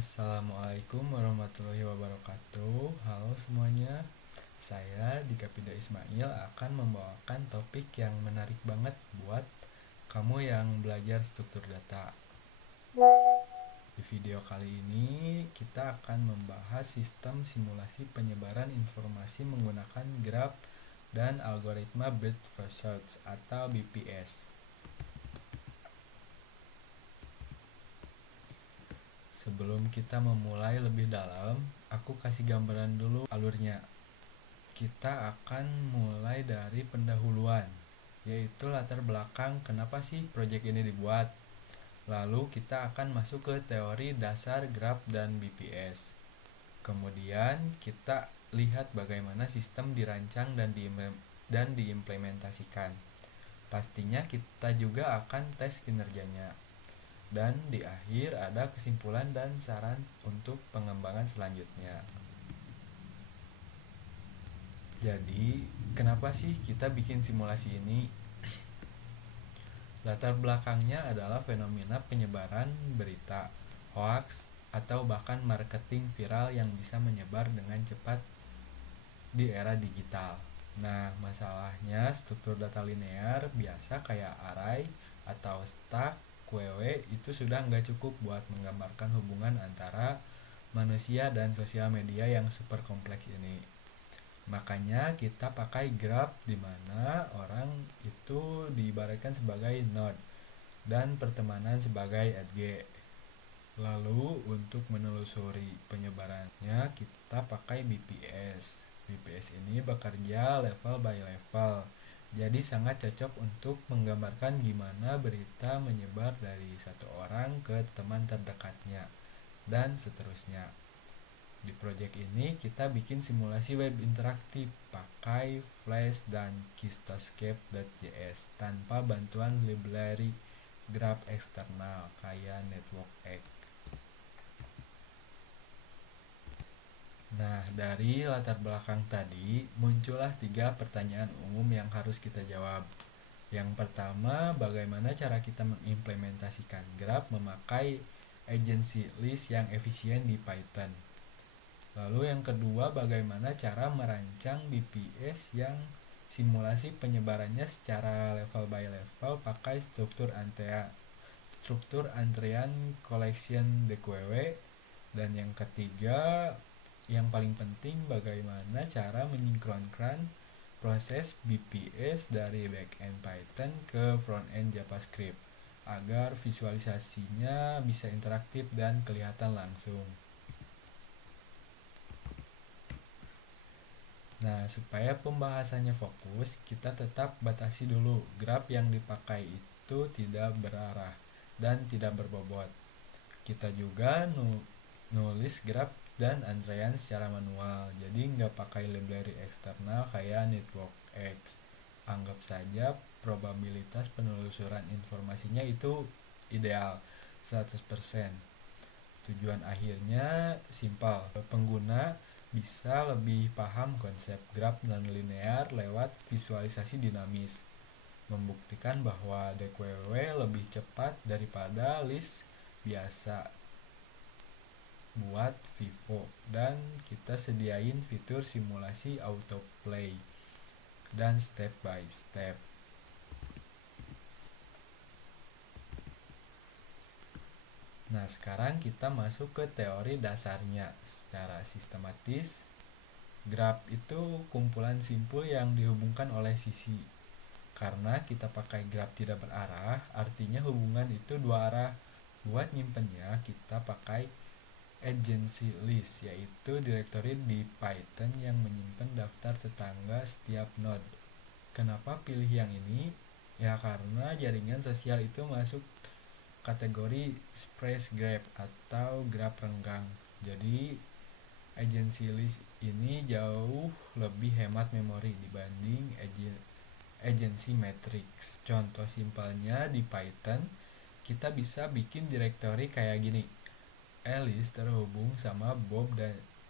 Assalamualaikum warahmatullahi wabarakatuh. Halo semuanya. Saya Dikapida Ismail akan membawakan topik yang menarik banget buat kamu yang belajar struktur data. Di video kali ini kita akan membahas sistem simulasi penyebaran informasi menggunakan graph dan algoritma Breadth First Search atau BPS. Sebelum kita memulai lebih dalam, aku kasih gambaran dulu alurnya. Kita akan mulai dari pendahuluan, yaitu latar belakang kenapa sih proyek ini dibuat. Lalu kita akan masuk ke teori dasar graph dan BPS. Kemudian kita lihat bagaimana sistem dirancang dan diimplementasikan. Pastinya kita juga akan tes kinerjanya. Dan di akhir ada kesimpulan dan saran untuk pengembangan selanjutnya. Jadi, kenapa sih kita bikin simulasi ini? Latar belakangnya adalah fenomena penyebaran berita, hoax, atau bahkan marketing viral yang bisa menyebar dengan cepat di era digital. Nah, masalahnya struktur data linear biasa kayak array atau stack QW itu sudah nggak cukup buat menggambarkan hubungan antara manusia dan sosial media yang super kompleks ini. Makanya kita pakai graph di mana orang itu diibaratkan sebagai node dan pertemanan sebagai edge. Lalu untuk menelusuri penyebarannya kita pakai BPS. BPS ini bekerja level by level. Jadi sangat cocok untuk menggambarkan gimana berita menyebar dari satu orang ke teman terdekatnya dan seterusnya. Di proyek ini kita bikin simulasi web interaktif pakai Flash dan Keystoscape.js tanpa bantuan library graph eksternal kayak NetworkX. Nah, dari latar belakang tadi muncullah 3 pertanyaan umum yang harus kita jawab. Yang pertama, bagaimana cara kita mengimplementasikan graph memakai agency list yang efisien di Python. Lalu yang kedua, bagaimana cara merancang BPS yang simulasi penyebarannya secara level by level pakai struktur antrean collection DQW. Dan yang ketiga, yang paling penting, bagaimana cara menyinkronkan proses BPS dari backend Python ke frontend JavaScript agar visualisasinya bisa interaktif dan kelihatan langsung. Nah, supaya pembahasannya fokus, kita tetap batasi dulu graph yang dipakai itu tidak berarah dan tidak berbobot. Kita juga nulis graph dan antrean secara manual, jadi nggak pakai library eksternal kayak NetworkX. Anggap saja probabilitas penelusuran informasinya itu ideal 100%. Tujuan akhirnya simpel, pengguna bisa lebih paham konsep graph non-linear lewat visualisasi dinamis, membuktikan bahwa DQW lebih cepat daripada list biasa buat Vivo, dan kita sediain fitur simulasi autoplay dan step by step. Nah, sekarang kita masuk ke teori dasarnya. Secara sistematis, graph itu kumpulan simpul yang dihubungkan oleh sisi. Karena kita pakai graph tidak berarah, artinya hubungan itu dua arah. Buat nyimpennya, kita pakai agency list, yaitu direktori di Python yang menyimpan daftar tetangga setiap node. Kenapa pilih yang ini? Ya karena jaringan sosial itu masuk kategori sparse graph atau graph renggang. Jadi agency list ini jauh lebih hemat memori dibanding agency matrix. Contoh simpelnya di Python, kita bisa bikin direktori kayak gini. Alice terhubung sama Bob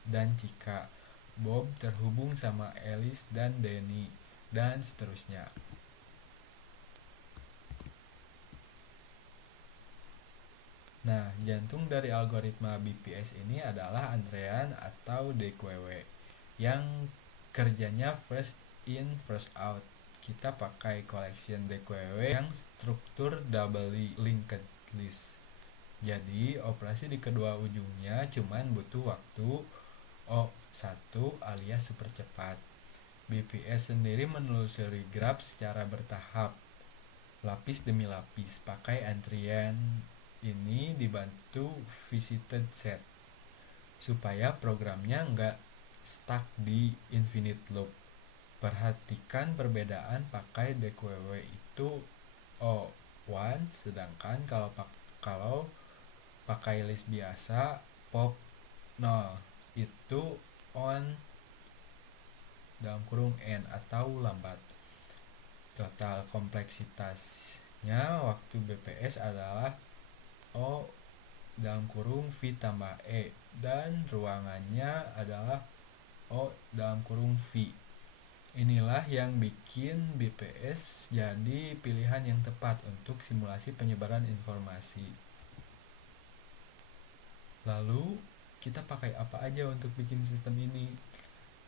dan Cika. Bob terhubung sama Alice dan Denny, dan seterusnya. Nah, jantung dari algoritma BPS ini adalah antrean atau DQW yang kerjanya first in first out. Kita pakai collection DQW yang struktur doubly linked list. Jadi, operasi di kedua ujungnya cuman butuh waktu O1 alias super cepat. BPS sendiri menelusuri graf secara bertahap, lapis demi lapis, pakai antrian ini dibantu visited set, supaya programnya nggak stuck di infinite loop. Perhatikan perbedaan pakai DQW itu O1, sedangkan kalau pakai list biasa pop 0 itu on dalam kurung n atau lambat. Total kompleksitasnya waktu BPS adalah O dalam kurung V tambah E, dan ruangannya adalah O dalam kurung V. Inilah yang bikin BPS jadi pilihan yang tepat untuk simulasi penyebaran informasi. Lalu kita pakai apa aja untuk bikin sistem ini?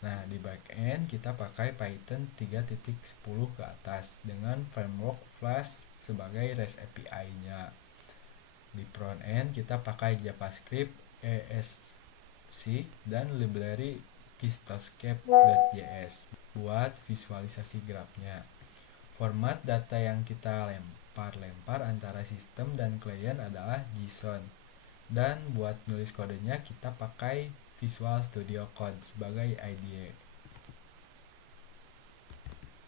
Nah, di backend kita pakai Python 3.10 ke atas dengan framework Flash sebagai REST API-nya. Di frontend kita pakai JavaScript, ES6 dan library Kistoscape.js buat visualisasi grafnya. Format data yang kita lempar antara sistem dan klien adalah JSON. Dan buat nulis kodenya kita pakai Visual Studio Code sebagai IDE.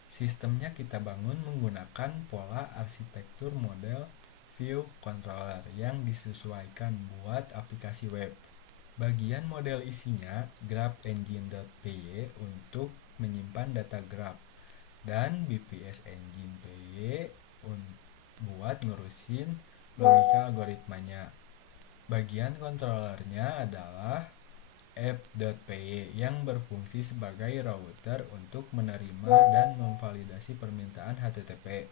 Sistemnya kita bangun menggunakan pola arsitektur model view controller yang disesuaikan buat aplikasi web. Bagian model isinya GraphEngine.py untuk menyimpan data graph dan BPS Engine.py buat ngurusin logika algoritmanya. Bagian kontrolernya adalah app.py yang berfungsi sebagai router untuk menerima dan memvalidasi permintaan HTTP.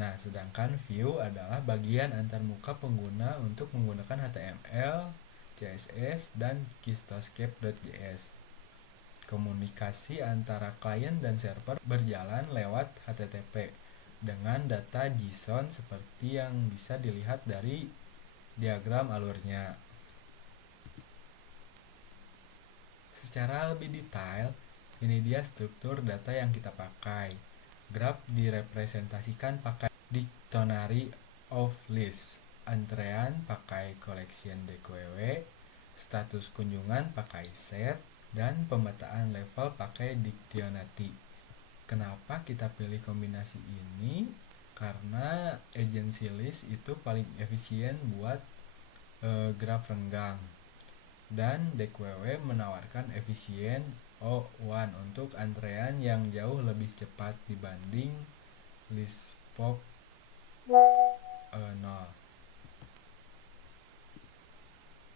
Nah, sedangkan view adalah bagian antarmuka pengguna untuk menggunakan HTML, CSS, dan Kistoscape.js. Komunikasi antara klien dan server berjalan lewat HTTP dengan data JSON seperti yang bisa dilihat dari diagram alurnya. Secara lebih detail, ini dia struktur data yang kita pakai. Graph direpresentasikan pakai dictionary of list, antrean pakai collection DQW, status kunjungan pakai set, dan pemetaan level pakai dictionary. Kenapa kita pilih kombinasi ini? Karena agency list itu paling efisien buat graf renggang, dan DQW menawarkan efisien O1 untuk antrean yang jauh lebih cepat dibanding list pop 0.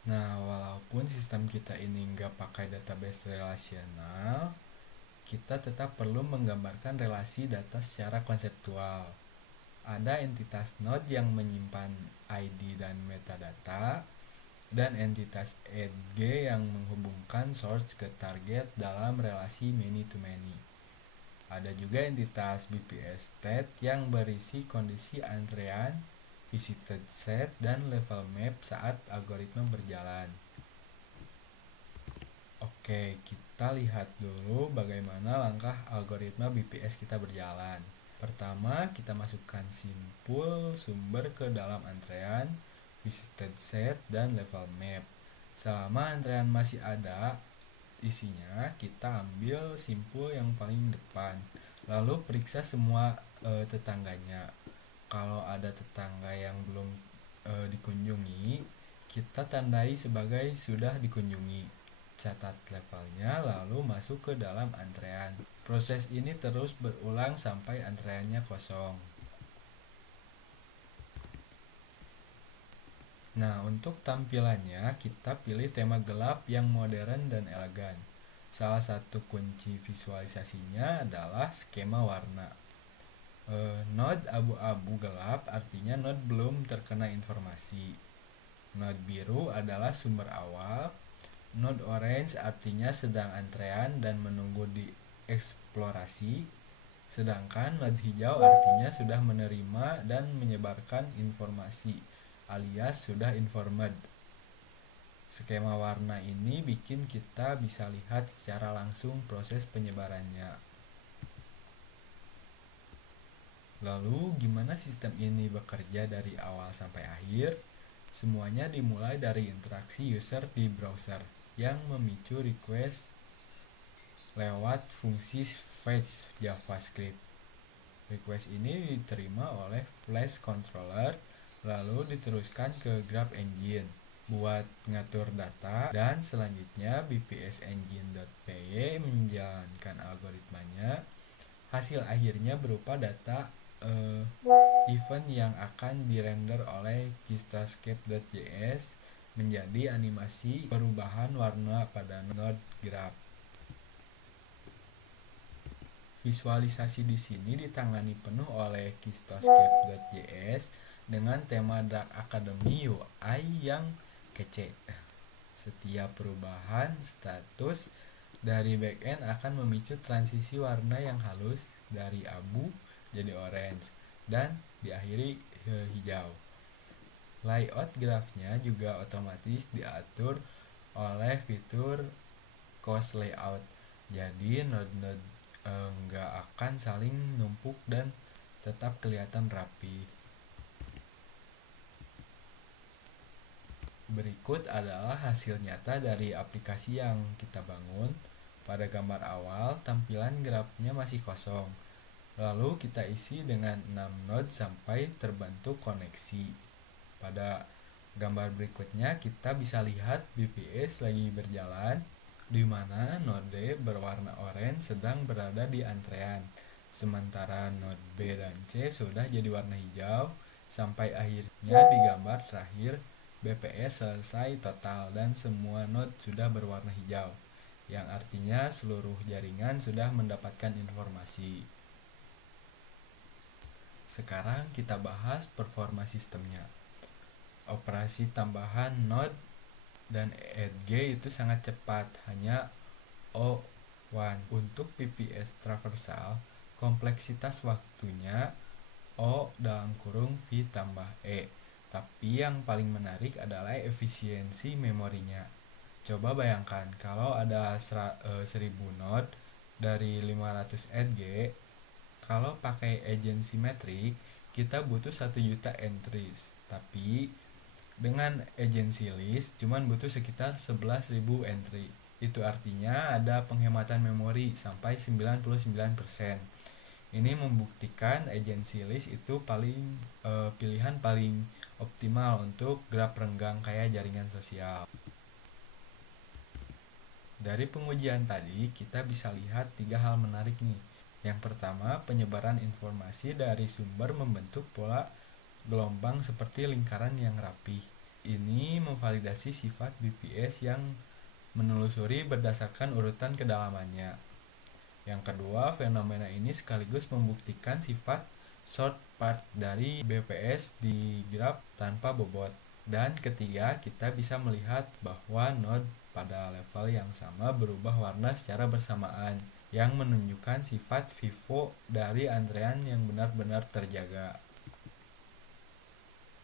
Nah, walaupun sistem kita ini nggak pakai database relasional, kita tetap perlu menggambarkan relasi data secara konseptual. Ada entitas node yang menyimpan ID dan metadata, dan entitas edge yang menghubungkan source ke target dalam relasi many to many. Ada juga entitas BPS state yang berisi kondisi antrean, visited set, dan level map saat algoritma berjalan. Oke, kita lihat dulu bagaimana langkah algoritma BPS kita berjalan. Pertama, kita masukkan simpul sumber ke dalam antrean, visited set, dan level map. Selama antrean masih ada isinya, kita ambil simpul yang paling depan, lalu periksa semua tetangganya. Kalau ada tetangga yang belum dikunjungi, kita tandai sebagai sudah dikunjungi. Catat levelnya lalu masuk ke dalam antrean. Proses ini terus berulang sampai antreannya kosong. Nah, untuk tampilannya kita pilih tema gelap yang modern dan elegan. Salah satu kunci visualisasinya adalah skema warna. Node abu-abu gelap artinya node belum terkena informasi. Node biru adalah sumber awal, node orange artinya sedang antrean dan menunggu dieksplorasi, sedangkan node hijau artinya sudah menerima dan menyebarkan informasi, alias sudah informed. Skema warna ini bikin kita bisa lihat secara langsung proses penyebarannya. Lalu gimana sistem ini bekerja dari awal sampai akhir? Semuanya dimulai dari interaksi user di browser yang memicu request lewat fungsi fetch JavaScript. Request ini diterima oleh Flash controller lalu diteruskan ke Graph Engine buat ngatur data, dan selanjutnya BPS Engine.py menjalankan algoritmanya. Hasil akhirnya berupa data event yang akan dirender oleh Kistoscape.js menjadi animasi perubahan warna pada node graph. Visualisasi di sini ditangani penuh oleh Kistoscape.js dengan tema Dark Academy UI yang kece. Setiap perubahan status dari backend akan memicu transisi warna yang halus dari abu jadi orange dan diakhiri hijau. Layout grafnya juga otomatis diatur oleh fitur cross layout. Jadi node-node nggak akan saling numpuk dan tetap kelihatan rapi. Berikut adalah hasil nyata dari aplikasi yang kita bangun. Pada gambar awal, tampilan grafnya masih kosong. Lalu kita isi dengan 6 node sampai terbentuk koneksi. Pada gambar berikutnya kita bisa lihat BPS lagi berjalan, di mana node berwarna oranye sedang berada di antrean, sementara node B dan C sudah jadi warna hijau. Sampai akhirnya di gambar terakhir BPS selesai total dan semua node sudah berwarna hijau, yang artinya seluruh jaringan sudah mendapatkan informasi. Sekarang kita bahas performa sistemnya. Operasi tambahan node dan edge itu sangat cepat, hanya O1. Untuk BPS traversal, kompleksitas waktunya O dalam kurung V tambah E. Tapi yang paling menarik adalah efisiensi memorinya. Coba bayangkan kalau ada 1000 node dari 500 edge. Kalau pakai agent symmetric, kita butuh 1 juta entries. Tapi dengan agency list cuman butuh sekitar 11.000 entry. Itu artinya ada penghematan memori sampai 99%. Ini membuktikan agency list itu pilihan paling optimal untuk graf renggang kayak jaringan sosial. Dari pengujian tadi kita bisa lihat 3 hal menarik nih. Yang pertama, penyebaran informasi dari sumber membentuk pola gelombang seperti lingkaran yang rapi. Ini memvalidasi sifat BPS yang menelusuri berdasarkan urutan kedalamannya. Yang kedua, fenomena ini sekaligus membuktikan sifat short path dari BPS di graf tanpa bobot. Dan ketiga, kita bisa melihat bahwa node pada level yang sama berubah warna secara bersamaan, yang menunjukkan sifat FIFO dari antrean yang benar-benar terjaga.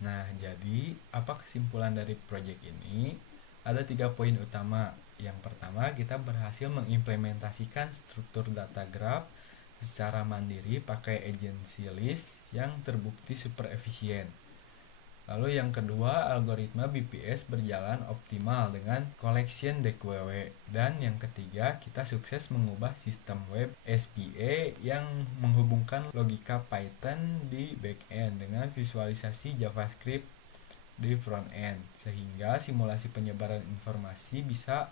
Nah, jadi apa kesimpulan dari proyek ini? Ada 3 poin utama. Yang pertama, kita berhasil mengimplementasikan struktur data graph secara mandiri pakai agency list yang terbukti super efisien. Lalu yang kedua, algoritma BPS berjalan optimal dengan collection DQW. Dan yang ketiga, kita sukses mengubah sistem web SPA yang menghubungkan logika Python di backend dengan visualisasi JavaScript di frontend, sehingga simulasi penyebaran informasi bisa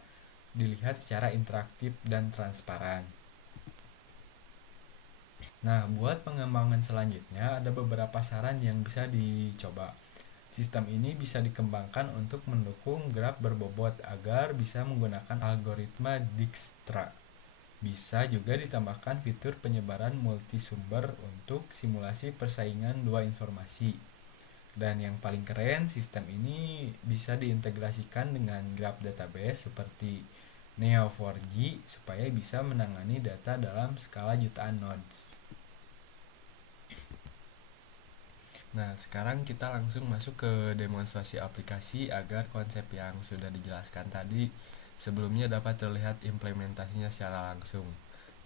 dilihat secara interaktif dan transparan. Nah, buat pengembangan selanjutnya ada beberapa saran yang bisa dicoba. Sistem ini bisa dikembangkan untuk mendukung graf berbobot agar bisa menggunakan algoritma Dijkstra. Bisa juga ditambahkan fitur penyebaran multisumber untuk simulasi persaingan dua informasi. Dan yang paling keren, sistem ini bisa diintegrasikan dengan graph database seperti Neo4j supaya bisa menangani data dalam skala jutaan nodes. Nah, sekarang kita langsung masuk ke demonstrasi aplikasi agar konsep yang sudah dijelaskan tadi sebelumnya dapat terlihat implementasinya secara langsung.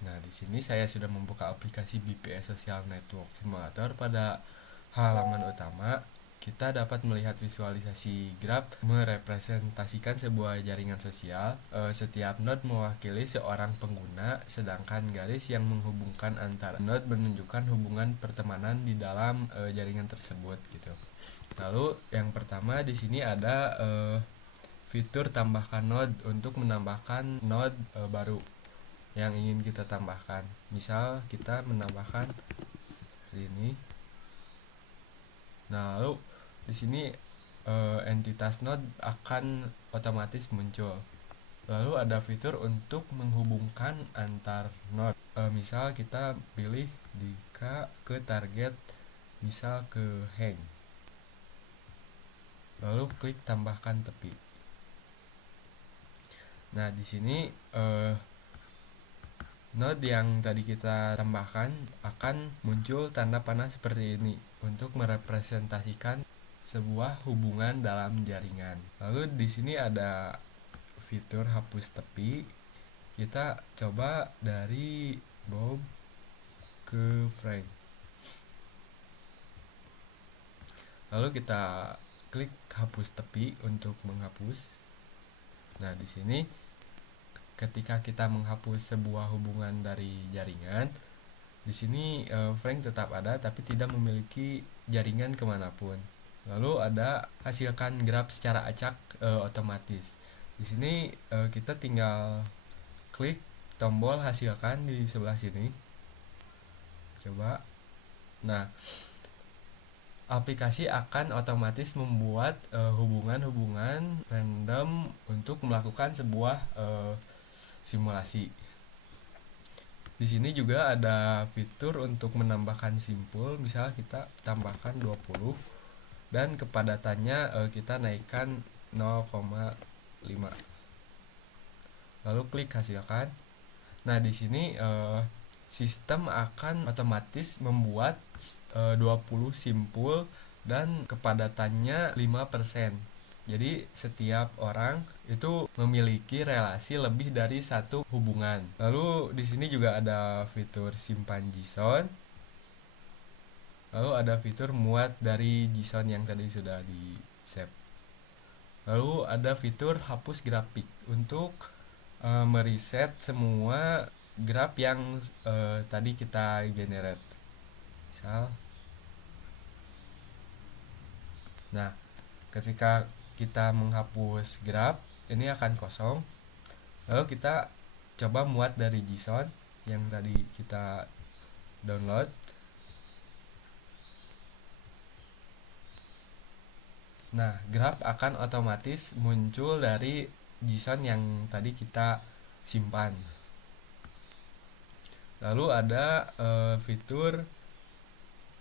Nah, di sini saya sudah membuka aplikasi BPS Social Network Simulator pada halaman utama. Kita dapat melihat visualisasi graf merepresentasikan sebuah jaringan sosial. Setiap node mewakili seorang pengguna, sedangkan garis yang menghubungkan antara node menunjukkan hubungan pertemanan di dalam jaringan tersebut gitu. Lalu yang pertama di sini ada fitur tambahkan node untuk menambahkan node baru yang ingin kita tambahkan. Misal kita menambahkan ini. Nah, lalu di sini entitas node akan otomatis muncul. Lalu ada fitur untuk menghubungkan antar node. Misal kita pilih ke target, misal ke hang. Lalu klik tambahkan tepi. Nah, di sini node yang tadi kita tambahkan akan muncul tanda panah seperti ini untuk merepresentasikan sebuah hubungan dalam jaringan. Lalu di sini ada fitur hapus tepi. Kita coba dari Bob ke Frank. Lalu kita klik hapus tepi untuk menghapus. Nah, di sini ketika kita menghapus sebuah hubungan dari jaringan, di sini Frank tetap ada tapi tidak memiliki jaringan kemanapun. Lalu ada hasilkan graf secara acak otomatis. Di sini kita tinggal klik tombol hasilkan di sebelah sini. Coba. Nah, aplikasi akan otomatis membuat hubungan-hubungan random untuk melakukan sebuah simulasi. Di sini juga ada fitur untuk menambahkan simpul. Misal kita tambahkan 20 dan kepadatannya kita naikkan 0,5. Lalu klik hasilkan. Nah, di sini sistem akan otomatis membuat 20 simpul dan kepadatannya 5%. Jadi setiap orang itu memiliki relasi lebih dari satu hubungan. Lalu di sini juga ada fitur simpan JSON. Lalu ada fitur muat dari JSON yang tadi sudah di save. Lalu ada fitur hapus grafik untuk mereset semua graf yang tadi kita generate. Misal. Nah, ketika kita menghapus graf, ini akan kosong. Lalu kita coba muat dari JSON yang tadi kita download. Nah, graf akan otomatis muncul dari JSON yang tadi kita simpan. Lalu ada fitur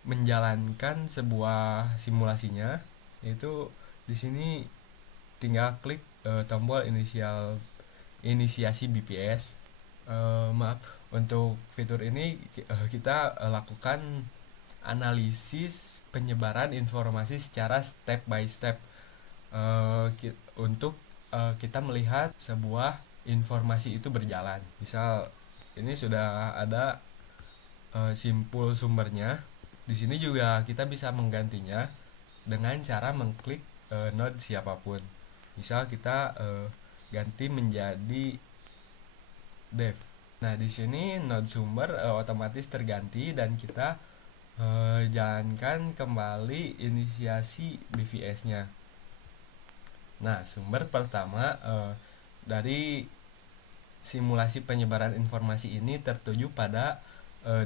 menjalankan sebuah simulasinya, yaitu di sini tinggal klik tombol inisiasi BPS. Untuk fitur ini kita lakukan analisis penyebaran informasi secara step by step untuk kita melihat sebuah informasi itu berjalan. Misal ini sudah ada simpul sumbernya. Di sini juga kita bisa menggantinya dengan cara mengklik node siapapun. Misal kita ganti menjadi dev. Nah, di sini node sumber otomatis terganti dan kita jalankan kembali inisiasi BVS-nya. Nah, sumber pertama dari simulasi penyebaran informasi ini tertuju pada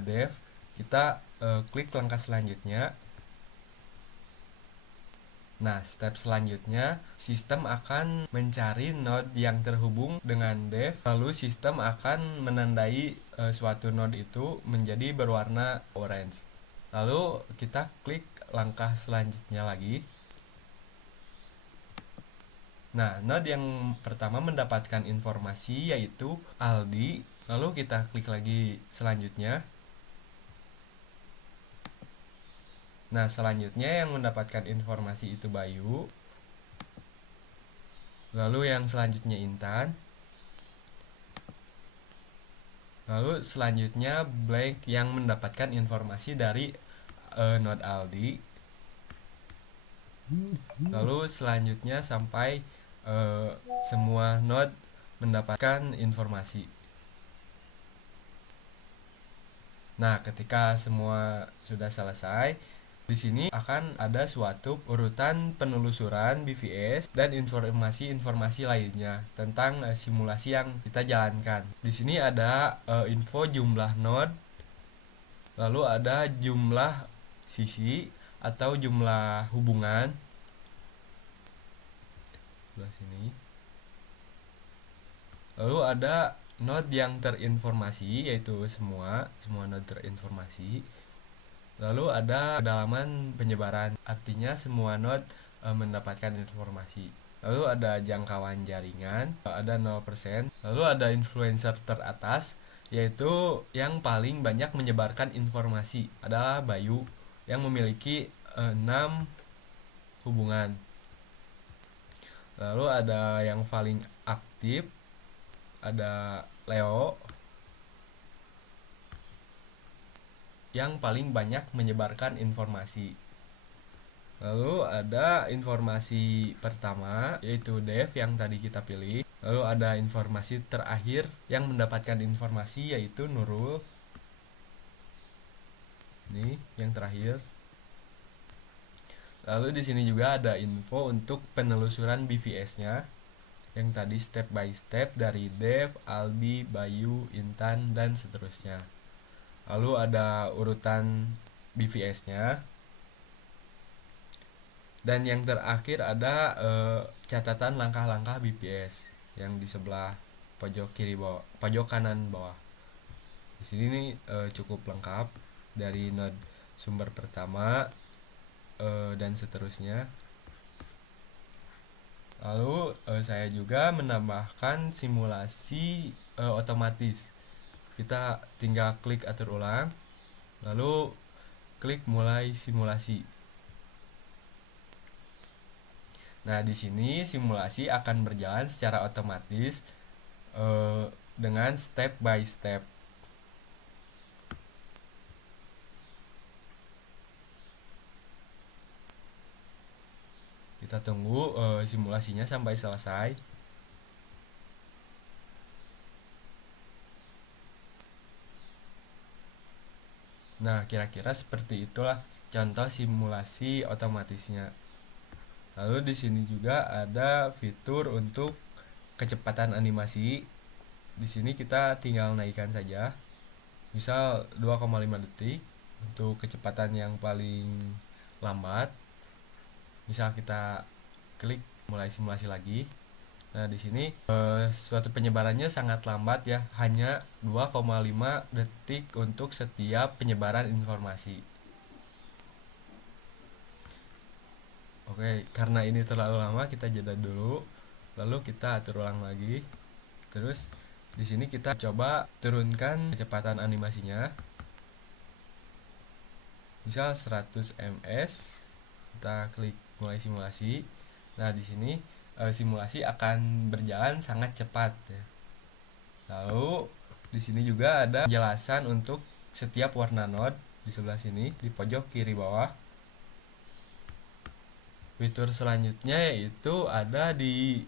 dev. Kita klik langkah selanjutnya. Nah, step selanjutnya sistem akan mencari node yang terhubung dengan dev. Lalu sistem akan menandai suatu node itu menjadi berwarna orange. Lalu kita klik langkah selanjutnya lagi. Nah, node yang pertama mendapatkan informasi yaitu Aldi. Lalu kita klik lagi selanjutnya. Nah, selanjutnya yang mendapatkan informasi itu Bayu. Lalu yang selanjutnya Intan. Lalu selanjutnya blank yang mendapatkan informasi dari node Aldi. Lalu selanjutnya sampai semua node mendapatkan informasi. Nah, ketika semua sudah selesai, di sini akan ada suatu urutan penelusuran BVS dan informasi-informasi lainnya tentang simulasi yang kita jalankan. Di sini ada info jumlah node, lalu ada jumlah sisi atau jumlah hubungan. Sebelah sini. Lalu ada node yang terinformasi, yaitu semua node terinformasi. Lalu ada kedalaman penyebaran, artinya semua node mendapatkan informasi. Lalu ada jangkauan jaringan, ada 0%. Lalu ada influencer teratas, yaitu yang paling banyak menyebarkan informasi adalah Bayu yang memiliki 6 hubungan. Lalu ada yang paling aktif, ada Leo yang paling banyak menyebarkan informasi. Lalu ada informasi pertama yaitu Dev yang tadi kita pilih. Lalu ada informasi terakhir yang mendapatkan informasi yaitu Nurul. Ini yang terakhir. Lalu di sini juga ada info untuk penelusuran BVS-nya yang tadi step by step dari Dev, Aldi, Bayu, Intan dan seterusnya. Lalu ada urutan BVS-nya. Dan yang terakhir ada catatan langkah-langkah BVS yang di sebelah pojok kiri bawah, pojok kanan bawah. Di sini nih cukup lengkap dari node sumber pertama dan seterusnya. Lalu saya juga menambahkan simulasi otomatis. Kita tinggal klik atur ulang, lalu klik mulai simulasi. Nah, di sini simulasi akan berjalan secara otomatis dengan step by step. Kita tunggu simulasinya sampai selesai. Nah, kira-kira seperti itulah contoh simulasi otomatisnya. Lalu di sini juga ada fitur untuk kecepatan animasi. Di sini kita tinggal naikkan saja. Misal 2,5 detik untuk kecepatan yang paling lambat. Misal kita klik mulai simulasi lagi. Nah, di sini suatu penyebarannya sangat lambat ya, hanya 2,5 detik untuk setiap penyebaran informasi. Oke, karena ini terlalu lama kita jeda dulu. Lalu kita atur ulang lagi. Terus di sini kita coba turunkan kecepatan animasinya. Misal 100 ms. Kita klik mulai simulasi. Nah, di sini simulasi akan berjalan sangat cepat ya. Lalu di sini juga ada penjelasan untuk setiap warna node di sebelah sini di pojok kiri bawah. Fitur selanjutnya yaitu ada di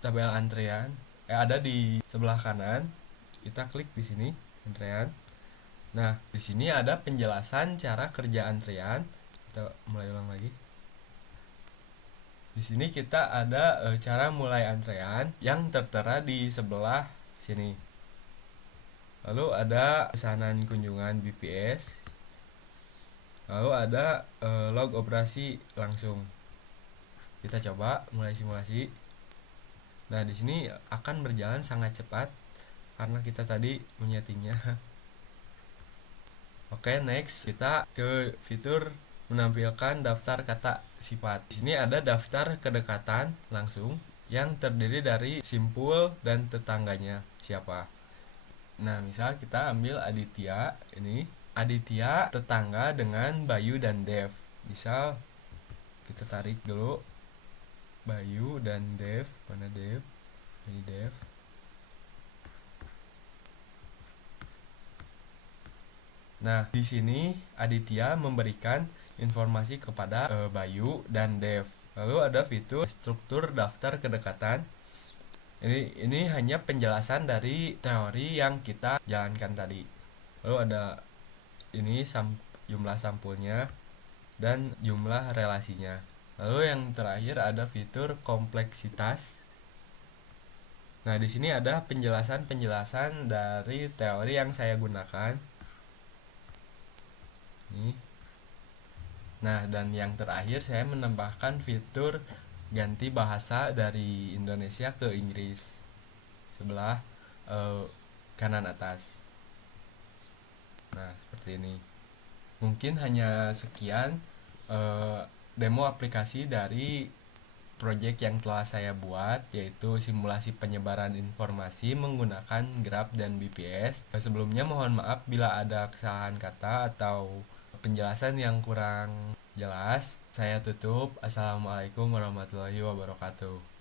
tabel antrean, ada di sebelah kanan. Kita klik di sini antrean. Nah, di sini ada penjelasan cara kerja antrean. Kita mulai ulang lagi. Di sini kita ada cara mulai antrean yang tertera di sebelah sini. Lalu ada pesanan kunjungan BPS. Lalu ada log operasi langsung. Kita coba mulai simulasi. Nah, di sini akan berjalan sangat cepat karena kita tadi menyetingnya. Oke, next kita ke fitur menampilkan daftar kata sifat. Di sini ada daftar kedekatan langsung yang terdiri dari simpul dan tetangganya siapa. Nah, misal kita ambil Aditya, ini Aditya tetangga dengan Bayu dan Dev. Misal kita tarik dulu Bayu dan Dev, mana Dev? Ini Dev. Nah, di sini Aditya memberikan informasi kepada Bayu dan Dev. Lalu ada fitur struktur daftar kedekatan. Ini hanya penjelasan dari teori yang kita jalankan tadi. Lalu ada ini jumlah sampulnya dan jumlah relasinya. Lalu yang terakhir ada fitur kompleksitas. Nah, di sini ada penjelasan-penjelasan dari teori yang saya gunakan. Nih. Nah, dan yang terakhir saya menambahkan fitur ganti bahasa dari Indonesia ke Inggris sebelah kanan atas. Nah, seperti ini. Mungkin hanya sekian demo aplikasi dari project yang telah saya buat, yaitu simulasi penyebaran informasi menggunakan Graph dan BPS. Sebelumnya mohon maaf bila ada kesalahan kata atau penjelasan yang kurang jelas. Saya tutup. Assalamualaikum warahmatullahi wabarakatuh.